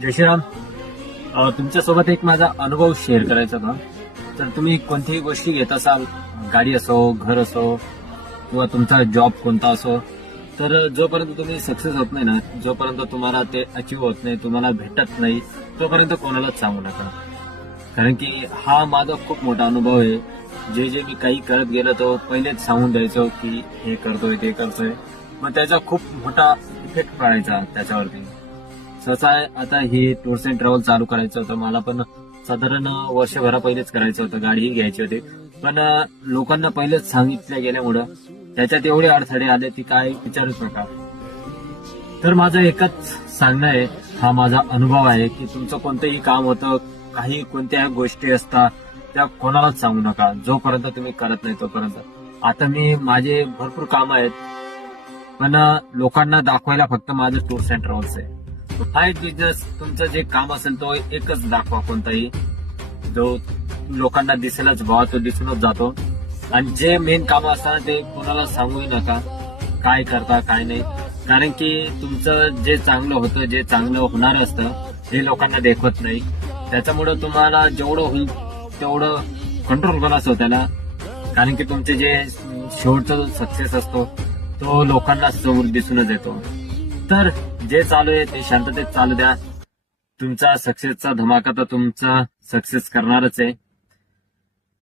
जय श्रीराम. तुमच्यासोबत एक माझा अनुभव शेअर करायचा होता. तर तुम्ही कोणतीही गोष्टी घेत असाल, गाडी असो, घर असो किंवा तुमचा जॉब कोणता असो, तर जोपर्यंत तुम्ही सक्सेस होत नाही ना, जोपर्यंत तुम्हाला ते अचीव्ह होत नाही, तुम्हाला भेटत नाही, तोपर्यंत कोणालाच सांगू नका. कारण की हा माझा खूप मोठा अनुभव आहे. जे मी काही करत गेलो तो पहिलेच सांगून द्यायचो की हे करतोय ते करतोय, मग त्याचा खूप मोठा इफेक्ट पडायचा त्याच्यावरती. सहसा आता हे टूर्स अँड ट्रॅव्हल चालू करायचं होतं मला, पण साधारण वर्षभरा पहिलेच करायचं होतं, गाडीही घ्यायची होती. पण लोकांना पहिलेच सांगितलं गेल्यामुळं त्याच्यात एवढे अडथळे आले की काय विचारूच नका. तर माझं एकच सांगणं आहे, हा माझा अनुभव आहे की तुमचं कोणतंही काम होतं, काही कोणत्या गोष्टी असतात त्या कोणालाच सांगू नका जोपर्यंत तुम्ही करत नाही तोपर्यंत. आता माझे भरपूर कामं आहेत, पण लोकांना दाखवायला फक्त माझं टूर्स अँड ट्रॅव्हल्स आहे. हाय बिझनेस, तुमचं जे काम असेल तो एकच दाखवा, कोणताही जो लोकांना दिसेलच भावा, तो दिसूनच जातो. आणि जे मेन काम असतात ते कोणाला सांगूही नका काय करता काय नाही. कारण की तुमचं जे चांगलं होतं, जे चांगलं होणार असतं, हे लोकांना देखवत नाही. त्याच्यामुळे तुम्हाला जेवढं होईल तेवढं कंट्रोल करायचं त्याला. कारण की तुमचे जे शेवटचा जो सक्सेस असतो तो लोकांना समोर दिसूनच येतो. तर जे चालू आहे ते शांततेत चालू द्या. तुमचा सक्सेसचा धमाका तर तुमचा सक्सेस करणारच आहे.